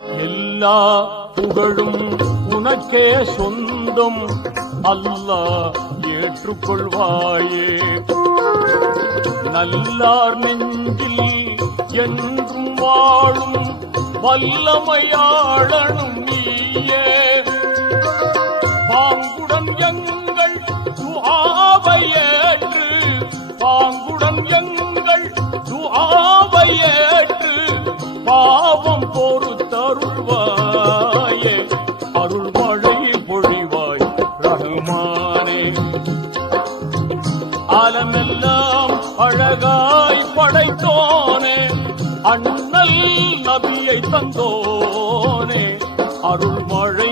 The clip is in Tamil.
எல்லா புகழும் உனக்கே சொந்தம், அல்லாஹ் ஏற்றுக்கொள்வாயே. நல்லார் நெஞ்சில் என்றும் வாழும் வல்லமையாளனும் நீயே. பாங்குடன் எங்கள் துஆவை ஏற்று, பாங்குடன் எங்கள் துஆவை ஏற்று, பாவம் பொறுத்தருள்வாயே. அருள்மழை பொழிவாய் ரஹ்மானே. ஆலமெல்லாம் அழகாய் படைத்தோனே, அண்ணல் நபியை தந்தோனே. அருள்மழை